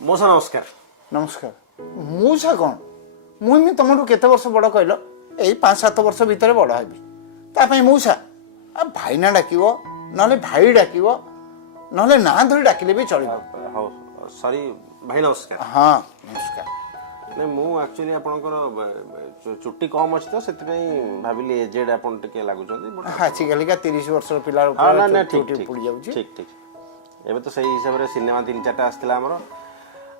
मौसा नमस्कार। नमस्कार मौसा कौन मुझे तुम केते वर्ष बड़ कहल यही 5-7 वर्ष भितर बड़ हेबी तापाई मौसा भाई ना डाक ना भाई डाक ना ना धरी डाकिले भी चलो। सॉरी भाई नमस्कार। हाँ नमस्कार। नहीं मु एक्चुअली आपनकर चुट्टी कम अछि तो सेति भाबिली एजेड आपन टिके लागुचंदी आजिकल का 30 वर्ष पिला ना ठीक ठीक पड़ जाउची। ठीक ठीक एबे तो सही हिसाब रे सिनेमा 3-4टा आस्थिला हमर।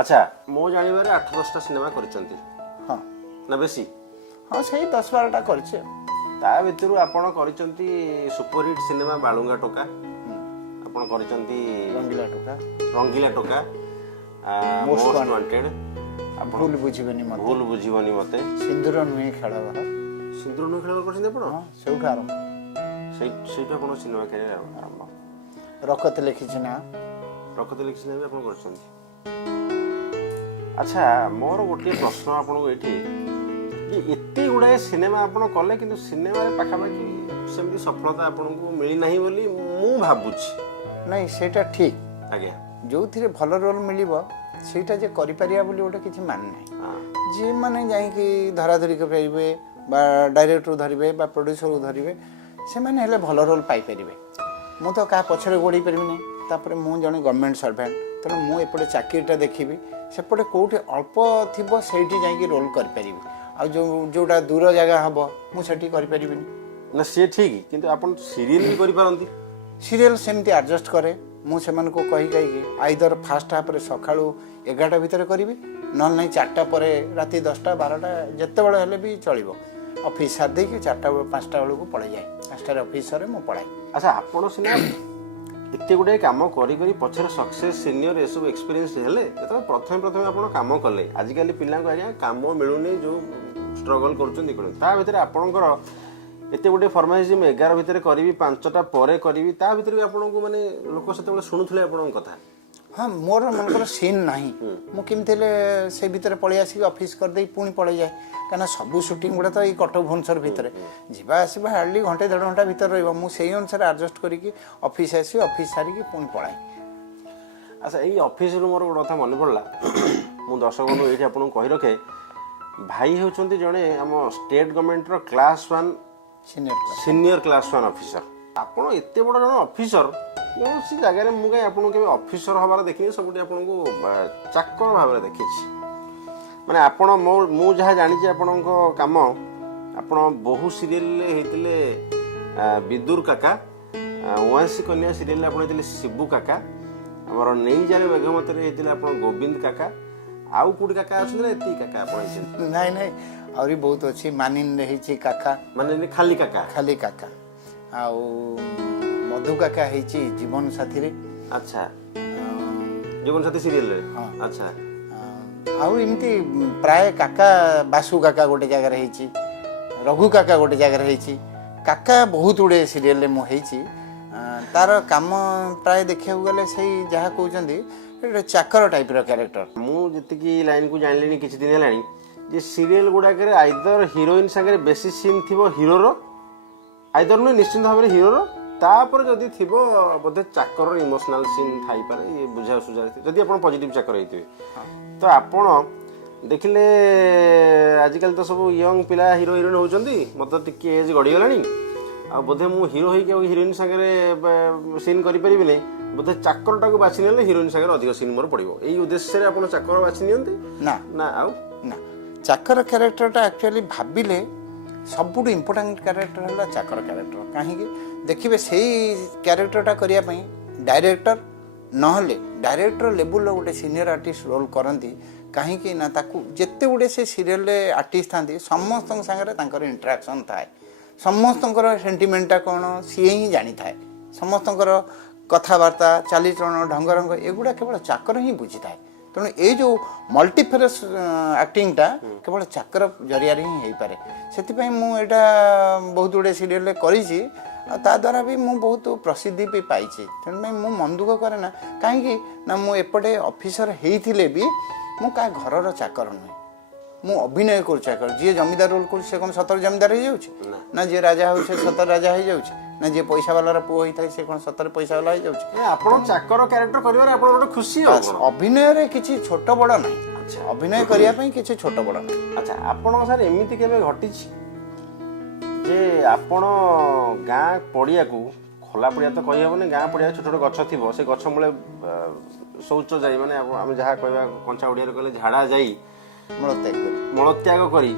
अच्छा मो जानिबारे 8-10टा सिनेमा करिसंती। हाँ ना बेसी हाँ सही 10-12टा करछे। ता भितरु आपण करिसंती सुपरहिट सिनेमा बालुंगा टोका आपण करिसंती रंगीला टोका मोस्ट वांटेड भूल बुझीबनी मते भूल बुझीबनी मते सिंदूर नुहे खेलबार सिंदूर नु खेलबार करछन आपण। हां सेउठा आरंभ ସେଇଟା ଆପଣ ସିନେମା କ୍ୟାରିୟର ଆରମ୍ଭ ରକତ ଲେଖିଛି ନା ରକତ ଲେଖିଛି ନା ଆପଣ କରିଛନ୍ତି। ଆଚ୍ଛା ମୋର ଗୋଟିଏ ପ୍ରଶ୍ନ ଆପଣଙ୍କୁ ଏଠି ଯେ ଏତେ ଗୁଡ଼ାଏ ସିନେମା ଆପଣ କଲେ କିନ୍ତୁ ସିନେମାରେ ପାଖାପାଖି ସେମିତି ସଫଳତା ଆପଣଙ୍କୁ ମିଳିନାହିଁ ବୋଲି ମୁଁ ଭାବୁଛି। ନାଇଁ ସେଇଟା ଠିକ୍ ଆଜ୍ଞା ଯୋଉଥିରେ ଭଲ ରୋଲ୍ ମିଳିବ ସେଇଟା ଯେ କରିପାରିବା ବୋଲି ଗୋଟେ କିଛି ମାନେ ନାହିଁ। ଯିଏ ମାନେ ଯାଇକି ଧରାଧରି କରିପାରିବେ ବା ଡାଇରେକ୍ଟର ଧରିବେ ବା ପ୍ରଡ୍ୟୁସରକୁ ଧରିବେ ସେମାନେ ହେଲେ ଭଲ ରୋଲ୍ ପାଇପାରିବେ। ମୁଁ ତ କାହା ପଛରେ ଗୋଡ଼େଇ ପାରିବିନି। ତାପରେ ମୁଁ ଜଣେ ଗଭର୍ଣ୍ଣମେଣ୍ଟ ସର୍ଭାଣ୍ଟ ତେଣୁ ମୁଁ ଏପଟେ ଚାକିରିଟା ଦେଖିବି ସେପଟେ କେଉଁଠି ଅଳ୍ପ ଥିବ ସେଇଠି ଯାଇକି ରୋଲ୍ କରିପାରିବି ଆଉ ଯେଉଁଟା ଦୂର ଜାଗା ହେବ ମୁଁ ସେଠି କରିପାରିବିନି। ନା ସିଏ ଠିକ୍ କିନ୍ତୁ ଆପଣ ସିରିଏଲ ବି କରିପାରନ୍ତି। ସିରିଏଲ୍ ସେମିତି ଆଡ଼ଜଷ୍ଟ କରେ ମୁଁ ସେମାନଙ୍କୁ କହିକି ଆଇଦର ଫାର୍ଷ୍ଟ ହାଫ୍ରେ ସକାଳୁ 11ଟା ଭିତରେ କରିବି ନହେଲେ ନାହିଁ 4ଟା ପରେ ରାତି 10ଟା 12ଟା ଯେତେବେଳେ ହେଲେ ବି ଚଳିବ। ଅଫିସ୍ ସାରି ଦେଇକି 4ଟା 5ଟା ବେଳକୁ ପଳେଇଯାଏ। 5ଟାରେ ଅଫିସରେ ମୁଁ ପଳାଏ। ଆଚ୍ଛା ଆପଣ ସିନା ଏତେ ଗୁଡ଼ାଏ କାମ କରି କରି ପଛରେ ସକ୍ସେସ୍ ସିନିୟର ଏସବୁ ଏକ୍ସପିରିଏନ୍ସ ହେଲେ ଯେତେବେଳେ ପ୍ରଥମେ ଆପଣ କାମ କଲେ ଆଜିକାଲି ପିଲାଙ୍କୁ ଆଜ୍ଞା କାମ ମିଳୁନି ଯେଉଁ ଷ୍ଟ୍ରଗଲ୍ କରୁଛନ୍ତି କ'ଣ ତା ଭିତରେ ଆପଣଙ୍କର ଏତେ ଗୋଟେ ଫର୍ମାଇଜ ମୁଁ 11 ଭିତରେ କରିବି 5ଟା ପରେ କରିବି ତା ଭିତରେ ବି ଆପଣଙ୍କୁ ମାନେ ଲୋକ ସେତେବେଳେ ଶୁଣୁଥିଲେ ଆପଣଙ୍କ କଥା। ହଁ ମୋର ମନେକର ସିନ୍ ନାହିଁ ମୁଁ କେମିତି ହେଲେ ସେ ଭିତରେ ପଳେଇ ଆସିକି ଅଫିସ୍ କରିଦେଇ ପୁଣି ପଳେଇଯାଏ କାହିଁକିନା ସବୁ ସୁଟିଂ ଗୁଡ଼ା ତ ଏଇ କଟକ ଭୁବନେଶ୍ୱର ଭିତରେ ଯିବା ଆସିବା ହାର୍ଡ଼ଲି ଘଣ୍ଟେ 1.5 ଘଣ୍ଟା ଭିତରେ ରହିବ। ମୁଁ ସେଇ ଅନୁସାରେ ଆଡ଼ଜଷ୍ଟ କରିକି ଅଫିସ୍ ଆସି ଅଫିସ୍ ସାରିକି ପୁଣି ପଳାଏ। ଆଚ୍ଛା ଏଇ ଅଫିସରୁ ମୋର ଗୋଟେ କଥା ମନେ ପଡ଼ିଲା ମୁଁ ଦର୍ଶକଙ୍କୁ ଏଇଠି ଆପଣଙ୍କୁ କହି ରଖେ ଭାଇ ହେଉଛନ୍ତି ଜଣେ ଆମ ଷ୍ଟେଟ୍ ଗଭର୍ଣ୍ଣମେଣ୍ଟର କ୍ଲାସ୍ 1 ସିନିୟର କ୍ଲାସ୍ 1 ଅଫିସର। ଆପଣ ଏତେ ବଡ଼ ଜଣେ ଅଫିସର କୌଣସି ଜାଗାରେ ମୁଁ କାହିଁ ଆପଣଙ୍କୁ କେବେ ଅଫିସର ହେବାର ଦେଖିନି ସବୁଠି ଆପଣଙ୍କୁ ଚାକର ଭାବରେ ଦେଖିଛି। ମାନେ ଆପଣ ମୁଁ ଯାହା ଜାଣିଛି ଆପଣଙ୍କ କାମ ଆପଣ ବହୁ ସିରିଏଲରେ ହେଇଥିଲେ ବିଦୁର କାକା 89 କନ୍ୟା ସିରିଏଲରେ ଆପଣ ହେଇଥିଲେ ଶିବୁ କାକା ଆମର ନେଇଯାରେ ବେଗମତରେ ହେଇଥିଲେ ଆପଣ ଗୋବିନ୍ଦ କାକା ଆଉ କୋଉଠି କାକା ଅଛନ୍ତି ନା ଏତିକି କାକା ଆପଣ ହେଇଛନ୍ତି? ନାଇଁ ନାଇଁ ଆହୁରି ବହୁତ ଅଛି। ମାନିନରେ ହେଇଛି କାକା ମାନେ ଖାଲି କାକା ଆଉ ମଧୁ କାକା ହେଇଛି ଜୀବନ ସାଥୀରେ। ଆଚ୍ଛା ଜୀବନ ସାଥୀ ସିରିଏଲରେ। ହଁ ଆଚ୍ଛା ଆଉ ଏମିତି ପ୍ରାୟ କାକା ବାସୁ କାକା ଗୋଟେ ଜାଗାରେ ହେଇଛି ରଘୁ କାକା ଗୋଟେ ଜାଗାରେ ହେଇଛି କାକା ବହୁତ ଗୁଡ଼ିଏ ସିରିଏଲରେ ମୁଁ ହେଇଛି। ତାର କାମ ପ୍ରାୟ ଦେଖିବାକୁ ଗଲେ ସେଇ ଯାହା କହୁଛନ୍ତି ଚାକର ଟାଇପ୍ର କ୍ୟାରେକ୍ଟର। ମୁଁ ଯେତିକି ଲାଇନ୍କୁ ଜାଣିଲିଣି କିଛି ଦିନ ହେଲାଣି ଯେ ସିରିଏଲ ଗୁଡ଼ାକରେ ଆଇଦର ହିରୋଇନ୍ ସାଙ୍ଗରେ ବେଶୀ ସିନ୍ ଥିବ ହିରୋର ଆଇଦର ନୁହେଁ ନିଶ୍ଚିନ୍ତ ଭାବରେ ହିରୋର ତାପରେ ଯଦି ଥିବ ବୋଧେ ଚାକରର ଇମୋସନାଲ ସିନ୍ ଥାଇପାରେ ଇଏ ବୁଝା ସୁଝା ଯଦି ଆପଣ ପଜିଟିଭ ଚାକର ହେଇଥିବେ ତ ଆପଣ ଦେଖିଲେ ଆଜିକାଲି ତ ସବୁ ୟଙ୍ଗ ପିଲା ହିରୋ ହିରୋଇନ୍ ହେଉଛନ୍ତି ମୋତେ ଟିକେ ଏଜ୍ ଗଡ଼ିଗଲାଣି ଆଉ ବୋଧେ ମୁଁ ହିରୋ ହେଇକି ଆଉ ହିରୋଇନ୍ ସାଙ୍ଗରେ ସିନ୍ କରିପାରିବି ନାହିଁ ବୋଧେ ଚାକରଟାକୁ ବାଛି ନେଲେ ହିରୋଇନ୍ ସାଙ୍ଗରେ ଅଧିକ ସିନ୍ ମୋର ପଡ଼ିବ ଏଇ ଉଦ୍ଦେଶ୍ୟରେ ଆପଣ ଚାକର ବାଛି ନିଅନ୍ତି ନା ନା ଆଉ ନା ଚାକର କ୍ୟାରେକ୍ଟରଟା ଆକ୍ଚୁଆଲି ଭାବିଲେ ସବୁଠୁ ଇମ୍ପୋର୍ଟାଣ୍ଟ କ୍ୟାରେକ୍ଟର ହେଲା ଚାକର କ୍ୟାରେକ୍ଟର। କାହିଁକି ଦେଖିବେ ସେଇ କ୍ୟାରେକ୍ଟରଟା କରିବା ପାଇଁ ଡାଇରେକ୍ଟର ନହେଲେ ଡାଇରେକ୍ଟର ଲେବୁଲର ଗୋଟେ ସିନିୟର ଆର୍ଟିଷ୍ଟ ରୋଲ୍ କରନ୍ତି। କାହିଁକି ନା ତାକୁ ଯେତେ ଗୁଡ଼ିଏ ସେ ସିରିଏଲରେ ଆର୍ଟିଷ୍ଟ ଥାନ୍ତି ସମସ୍ତଙ୍କ ସାଙ୍ଗରେ ତାଙ୍କର ଇଣ୍ଟରାକ୍ସନ୍ ଥାଏ ସମସ୍ତଙ୍କର ସେଣ୍ଟିମେଣ୍ଟଟା କ'ଣ ସିଏ ହିଁ ଜାଣିଥାଏ ସମସ୍ତଙ୍କର କଥାବାର୍ତ୍ତା ଚାଲିଚଳନ ଢଙ୍ଗରଙ୍ଗ ଏଗୁଡ଼ା କେବଳ ଚାକର ହିଁ ବୁଝିଥାଏ। ତେଣୁ ଏଇ ଯେଉଁ ମଲ୍ଟିଫେରସ୍ ଆକ୍ଟିଂଟା କେବଳ ଚାକର ଜରିଆରେ ହିଁ ହେଇପାରେ। ସେଥିପାଇଁ ମୁଁ ଏଇଟା ବହୁତ ଗୁଡ଼ିଏ ସିରିଏଲରେ କରିଛି ଆଉ ତା ଦ୍ୱାରା ବି ମୁଁ ବହୁତ ପ୍ରସିଦ୍ଧି ବି ପାଇଛି। ତେଣୁପାଇଁ ମୁଁ ମନ ଦୁଃଖ କରେ ନା କାହିଁକି ନା ମୁଁ ଏପଟେ ଅଫିସର ହେଇଥିଲେ ବି ମୁଁ କାହା ଘରର ଚାକର ନୁହେଁ ମୁଁ ଅଭିନୟ କରୁଛି ଚାକର। ଯିଏ ଜମିଦାର ରୋଲ୍ କରୁଛି ସେ କ'ଣ ସତରେ ଜମିଦାର ହେଇଯାଉଛି ନା ଯିଏ ରାଜା ହେଉଛି ସେ ସତରେ ରାଜା ହେଇଯାଉଛି। ନା ଯିଏ ପଇସା ବାଲାର ପୁଅ ହେଇଥାଏ ସେ କ'ଣ ସତରେ ପଇସା ବାଲା ହେଇଯାଉଛି? ଆପଣ ଚାକର କ୍ୟାରେକ୍ଟର କରିବାରେ ଆପଣ ଗୋଟେ ଖୁସି ଆଉ ବାସ୍, ଅଭିନୟରେ କିଛି ଛୋଟ ବଡ଼ ନାହିଁ। ଅଭିନୟ କରିବା ପାଇଁ କିଛି ଛୋଟ ବଡ଼ ନାହିଁ। ଆଚ୍ଛା, ଆପଣଙ୍କ ସାର୍ ଏମିତି କେବେ ଘଟିଛି ଯେ ଆପଣ ଗାଁ ପଡ଼ିଆକୁ, ଖୋଲା ପଡ଼ିଆ ତ କହିହେବନି, ଗାଁ ପଡ଼ିଆରେ ଛୋଟ ଛୋଟ ଗଛ ଥିବ, ସେ ଗଛ ମୂଳେ ଶୌଚ ଯାଇ, ମାନେ ଆମେ ଯାହା କହିବା କଞ୍ଚା ଓଡ଼ିଆରେ କହିଲେ ଝାଡ଼ା ଯାଇ ମଳତ୍ୟାଗ କରି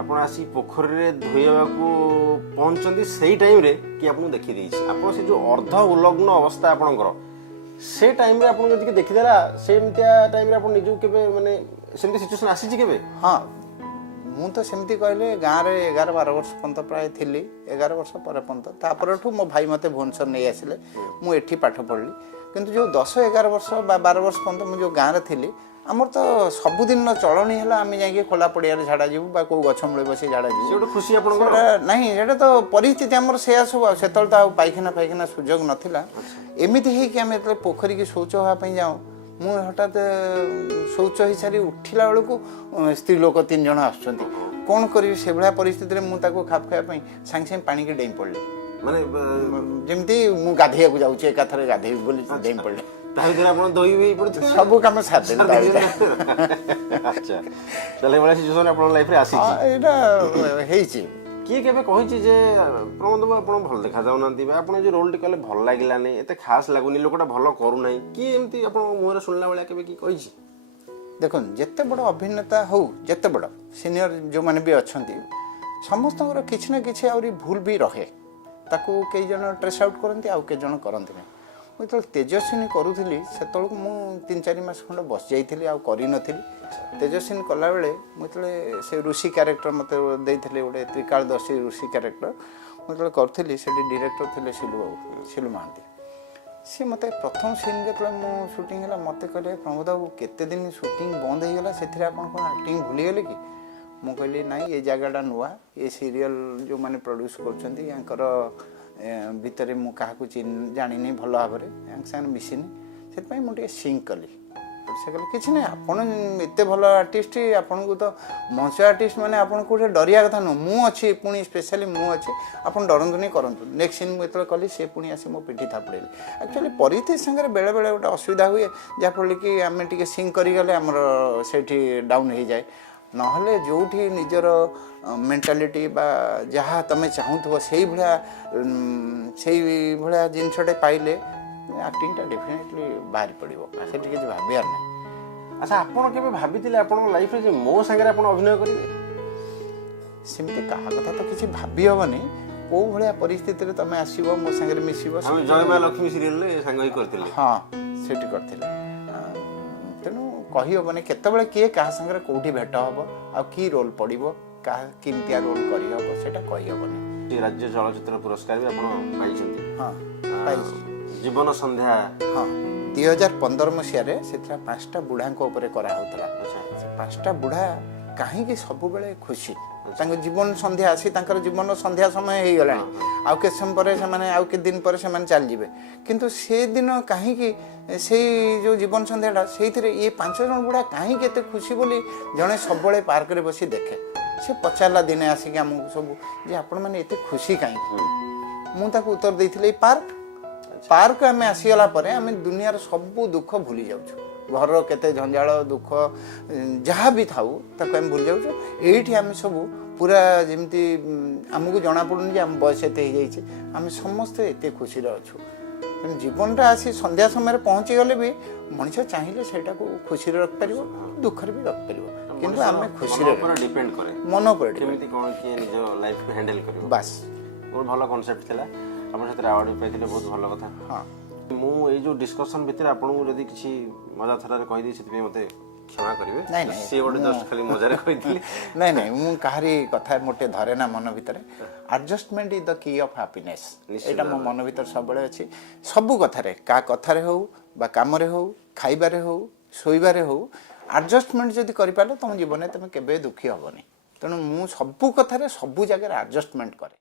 ଆପଣ ଆସି ପୋଖରୀରେ ଧୋଇବାକୁ ପହଞ୍ଚନ୍ତି, ସେଇ ଟାଇମ୍ରେ କି ଆପଣଙ୍କୁ ଦେଖିଦେଇଛି, ଆପଣ ସେ ଯେଉଁ ଅର୍ଦ୍ଧ ଉଲଗ୍ନ ଅବସ୍ଥା ଆପଣଙ୍କର, ସେ ଟାଇମ୍ରେ ଆପଣଙ୍କୁ ଯଦି ଦେଖିଦେଲା, ସେମିତିଆ ଟାଇମ୍ରେ ଆପଣ ନିଜକୁ କେବେ ମାନେ ସେମିତି ସିଚୁଏସନ୍ ଆସିଛି କେବେ? ହଁ, ମୁଁ ତ ସେମିତି କହିଲେ ଗାଁରେ 11-12 ବର୍ଷ ପର୍ଯ୍ୟନ୍ତ ପ୍ରାୟ ଥିଲି, 11 ବର୍ଷ ପରେ ପର୍ଯ୍ୟନ୍ତ। ତାପରଠୁ ମୋ ଭାଇ ମୋତେ ଭୁବନେଶ୍ୱର ନେଇ ଆସିଲେ, ମୁଁ ଏଠି ପାଠ ପଢ଼ିଲି। କିନ୍ତୁ ଯେଉଁ 10-11 ବର୍ଷ ବା 12 ବର୍ଷ ପର୍ଯ୍ୟନ୍ତ ମୁଁ ଯେଉଁ ଗାଁରେ ଥିଲି, ଆମର ତ ସବୁଦିନର ଚଳଣି ହେଲା ଆମେ ଯାଇକି ଖୋଲା ପଡ଼ିଆରେ ଝାଡ଼ା ଯିବୁ ବା କେଉଁ ଗଛ ମୂଳେ ବସି ଝାଡ଼ା ଯିବୁ। ଗୋଟେ ଖୁସି ଆପଣଙ୍କର? ନାହିଁ, ସେଇଟା ତ ପରିସ୍ଥିତି ଆମର ସେଇଆ ସବୁ। ଆଉ ସେତେବେଳେ ତ ଆଉ ପାଇଖାନା ସୁଯୋଗ ନଥିଲା। ଏମିତି ହେଇକି ଆମେ ଯେତେବେଳେ ପୋଖରୀକି ଶୌଚ ହେବା ପାଇଁ ଯାଉ, ମୁଁ ହଠାତ୍ ଶୌଚ ହେଇସାରି ଉଠିଲା ବେଳକୁ ସ୍ତ୍ରୀ ଲୋକ 3 ଜଣ ଆସୁଛନ୍ତି। କ'ଣ କରିବି ସେଭଳିଆ ପରିସ୍ଥିତିରେ ମୁଁ ତାକୁ ଖାପ ଖାଇବା ପାଇଁ ସାଙ୍ଗେ ସାଙ୍ଗେ ପାଣିକି ଡେଇଁ ପଡ଼ିଲି, ମାନେ ଯେମିତି ମୁଁ ଗାଧୋଇବାକୁ ଯାଉଛି ଏକାଥରେ ଗାଧୋଇବି ବୋଲି ଡେଇଁ ପଡ଼ିଲି। ତା ଭିତରେ ଆପଣ ଧୋଇ ହୋଇ ପଡ଼ିଥିଲେ, ସବୁ କାମ ସାରିଦେଲି। ଆଚ୍ଛା, ତାହେଲେ ଏଭଳିଆ ସିଚୁଏସନ୍ ଆପଣଙ୍କ ଲାଇଫ୍ରେ ଆସିଛି? ଏଇଟା ହେଇଛି। କିଏ କେବେ କହିଛି ଯେ ପ୍ରମୋଦ ବାବୁ ଆପଣ ଭଲ ଦେଖାଯାଉନାହାନ୍ତି, ବା ଆପଣ ଯେଉଁ ରୋଲ୍ଟି କଲେ ଭଲ ଲାଗିଲାନି, ଏତେ ଖାସ୍ ଲାଗୁନି, ଲୋକଟା ଭଲ କରୁନାହିଁ, କିଏ ଏମିତି ଆପଣଙ୍କ ମୁହଁରେ ଶୁଣିଲା ଭଳିଆ କେବେ କିଏ କହିଛି? ଦେଖନ୍ତୁ, ଯେତେ ବଡ଼ ଅଭିନେତା ହଉ, ଯେତେ ବଡ଼ ସିନିୟର ଯେଉଁମାନେ ବି ଅଛନ୍ତି, ସମସ୍ତଙ୍କର କିଛି ନା କିଛି ଆହୁରି ଭୁଲ ବି ରହେ। ତାକୁ କେଇ ଜଣ ଟ୍ରେସ୍ ଆଉଟ୍ କରନ୍ତି, ଆଉ କେଇ ଜଣ କରନ୍ତିନି। ମୁଁ ଯେତେବେଳେ ତେଜସ୍ୱିନୀ କରୁଥିଲି, ସେତେବେଳକୁ ମୁଁ 3-4 ମାସ ଖଣ୍ଡେ ବସିଯାଇଥିଲି, ଆଉ କରିନଥିଲି। ତେଜସ୍ୱିନୀ କଲାବେଳେ ମୁଁ ଯେତେବେଳେ ସେ ଋଷି କ୍ୟାରେକ୍ଟର ମୋତେ ଦେଇଥିଲେ, ଗୋଟେ ତ୍ରିକାଳଦର୍ଶୀ ଋଷି କ୍ୟାରେକ୍ଟର ମୁଁ ଯେତେବେଳେ କରୁଥିଲି, ସେଠି ଡିରେକ୍ଟର ଥିଲେ ଶିଲୁ ମହାନ୍ତି। ସିଏ ମୋତେ ପ୍ରଥମ ସିନ୍ ଯେତେବେଳେ ମୁଁ ସୁଟିଂ ହେଲା, ମୋତେ କହିଲେ, ପ୍ରମୋଦ ବାବୁ କେତେ ଦିନ ସୁଟିଂ ବନ୍ଦ ହେଇଗଲା, ସେଥିରେ ଆପଣ କ'ଣ ଆକ୍ଟିଂ ଭୁଲିଗଲେ କି? ମୁଁ କହିଲି ନାଇଁ, ଏ ଜାଗାଟା ନୂଆ, ଏ ସିରିଏଲ୍ ଯେଉଁମାନେ ପ୍ରଡ୍ୟୁସ୍ କରୁଛନ୍ତି ୟାଙ୍କର ଭିତରେ ମୁଁ କାହାକୁ ଜାଣିନି ଭଲ ଭାବରେ, ୟାଙ୍କ ସାଙ୍ଗରେ ମିଶିନି, ସେଥିପାଇଁ ମୁଁ ଟିକେ ସିଙ୍କ୍ କଲି। ସେ କହିଲେ କିଛି ନାହିଁ, ଆପଣ ଏତେ ଭଲ ଆର୍ଟିଷ୍ଟ, ଆପଣଙ୍କୁ ତ ମଞ୍ଚ ଆର୍ଟିଷ୍ଟ ମାନେ ଆପଣ କେଉଁଠି ଡରିବା କଥା ନୁହଁ, ମୁଁ ଅଛି, ପୁଣି ସ୍ପେଶାଲି ମୁଁ ଅଛି, ଆପଣ ଡରନ୍ତୁନି, କରନ୍ତୁ। ନେକ୍ସଟ ସିନ୍ ମୁଁ ଯେତେବେଳେ କଲି, ସେ ପୁଣି ଆସି ମୋ ପିଠି ଥାପୁଡ଼େଇଲେ। ଆକ୍ଚୁଆଲି ପରିସ୍ଥିତି ସାଙ୍ଗରେ ବେଳେବେଳେ ଗୋଟେ ଅସୁବିଧା ହୁଏ, ଯାହାଫଳରେ କି ଆମେ ଟିକେ ସିଙ୍କ୍ କରିଗଲେ ଆମର ସେଇଠି ଡାଉନ୍ ହେଇଯାଏ। ନହେଲେ ଯେଉଁଠି ନିଜର ମେଣ୍ଟାଲିଟି ବା ଯାହା ତୁମେ ଚାହୁଁଥିବ ସେଇଭଳିଆ ଜିନିଷଟେ ପାଇଲେ ଆକ୍ଟିଂଟା ଡେଫିନେଟଲି ବାହାରି ପଡ଼ିବ, ସେଠି କିଛି ଭାବିବାର ନାହିଁ। ଆଚ୍ଛା, ଆପଣ କେବେ ଭାବିଥିଲେ ଆପଣଙ୍କ ଲାଇଫ୍ରେ ଯେ ମୋ ସାଙ୍ଗରେ ଆପଣ ଅଭିନୟ କରିବେ? ସେମିତି କାହା କଥା ତ କିଛି ଭାବି ହେବନି, କେଉଁ ଭଳିଆ ପରିସ୍ଥିତିରେ ତୁମେ ଆସିବ, ମୋ ସାଙ୍ଗରେ ମିଶିବ। ଆମେ ଜୟ ମା ଲକ୍ଷ୍ମୀ ସିରିଏଲରେ ସାଙ୍ଗ ହେଇ କରିଥିଲେ। ହଁ, ସେଠି କରିଥିଲେ। ତେଣୁ କହିହେବନି କେତେବେଳେ କିଏ କାହା ସାଙ୍ଗରେ କେଉଁଠି ଭେଟ ହେବ, ଆଉ କି ରୋଲ୍ ପଡ଼ିବ, କାହା କେମିତିଆ ରୋଲ୍ କରିହେବ, ସେଇଟା କହିହେବନି। ରାଜ୍ୟ ଚଳଚ୍ଚିତ୍ର ପୁରସ୍କାର ବି ଆପଣ ପାଇଛନ୍ତି? ହଁ, ପାଇଛି। ଜୀବନ ସନ୍ଧ୍ୟା, ହଁ, 2015 ମସିହାରେ ସେଥିରେ 5ଟା ବୁଢ଼ାଙ୍କ ଉପରେ କରାହେଉଥିଲା। ସେ 5ଟା ବୁଢ଼ା କାହିଁକି ସବୁବେଳେ ଖୁସି, ତାଙ୍କ ଜୀବନ ସନ୍ଧ୍ୟା ଆସି ତାଙ୍କର ଜୀବନ ସନ୍ଧ୍ୟା ସମୟ ହେଇଗଲାଣି, ଆଉ କେତେ ସମୟ ପରେ ସେମାନେ, ଆଉ କେତେ ଦିନ ପରେ ସେମାନେ ଚାଲିଯିବେ, କିନ୍ତୁ ସେଦିନ କାହିଁକି ସେଇ ଯେଉଁ ଜୀବନ ସନ୍ଧ୍ୟାଟା, ସେଇଥିରେ ଇଏ 5 ଜଣ ବୁଢ଼ା କାହିଁକି ଏତେ ଖୁସି ବୋଲି ଜଣେ ସବୁବେଳେ ପାର୍କରେ ବସି ଦେଖେ। ସେ ପଚାରିଲା ଦିନେ ଆସିକି ଆମକୁ ସବୁ, ଯେ ଆପଣମାନେ ଏତେ ଖୁସି କାହିଁକି? ମୁଁ ତାକୁ ଉତ୍ତର ଦେଇଥିଲି, ଏଇ ପାର୍କ ଆମେ ଆସିଗଲା ପରେ ଆମେ ଦୁନିଆର ସବୁ ଦୁଃଖ ଭୁଲି ଯାଉଛୁ, ଘରର କେତେ ଝଞ୍ଜାଳ ଦୁଃଖ ଯାହା ବି ଥାଉ ତାକୁ ଆମେ ଭୁଲି ଯାଉଛୁ। ଏଇଠି ଆମେ ସବୁ ପୁରା ଯେମିତି ଆମକୁ ଜଣାପଡ଼ୁନି ଯେ ଆମ ବୟସ ଏତେ ହେଇଯାଇଛି, ଆମେ ସମସ୍ତେ ଏତେ ଖୁସିରେ ଅଛୁ। ତେଣୁ ଜୀବନଟା ଆସି ସନ୍ଧ୍ୟା ସମୟରେ ପହଞ୍ଚିଗଲେ ବି ମଣିଷ ଚାହିଁଲେ ସେଇଟାକୁ ଖୁସିରେ ରଖିପାରିବ, ଦୁଃଖରେ ବି ରଖିପାରିବ, କିନ୍ତୁ ଆମେ ଖୁସିରେ ଡିପେଣ୍ଡ କରେ, ମନ ଉପରେ କେମିତି କ'ଣ କିଏ ନିଜ ଲାଇଫ୍କୁ ହ୍ୟାଣ୍ଡେଲ୍ କରିବ। ବାସ୍, ବହୁତ ଭଲ କନସେପ୍ଟ ଥିଲା, ଆପଣ ସେଥିରେ ଆୱାର୍ଡ଼ ବି ପାଇଥିଲେ, ବହୁତ ଭଲ କଥା। ହଁ, ମୁଁ ଏଇ ଯେଉଁ ଡିସ୍କସନ୍ ଭିତରେ ଆପଣଙ୍କୁ ଯଦି କିଛି ମଜା ଥରାରେ କହିଦେଇ, ସେଥିପାଇଁ ମୋତେ କ୍ଷମା କରିବେ। ନାଇଁ ନାଇଁ, ସିଏ ଗୋଟେ ଜଷ୍ଟ ଖାଲି ମଜାରେ କହିଥିଲି। ନାଇଁ ନାଇଁ, ମୁଁ କାହାରି କଥା ମୋଟେ ଧରେ ନା ମନ ଭିତରେ। ଆଡଜଷ୍ଟମେଣ୍ଟ ଇଜ୍ ଦ କି ଅଫ୍ ହ୍ୟାପିନେସ୍, ଏଇଟା ମୋ ମନ ଭିତରେ ସବୁବେଳେ ଅଛି। ସବୁ କଥାରେ, କାହା କଥାରେ ହଉ ବା କାମରେ ହଉ, ଖାଇବାରେ ହଉ, ଶୋଇବାରେ ହଉ, ଆଡଜଷ୍ଟମେଣ୍ଟ ଯଦି କରିପାରିଲେ ତୁମ ଜୀବନରେ ତୁମେ କେବେ ଦୁଃଖୀ ହେବନି। ତେଣୁ ମୁଁ ସବୁ କଥାରେ ସବୁ ଜାଗାରେ ଆଡଜଷ୍ଟମେଣ୍ଟ କରେ।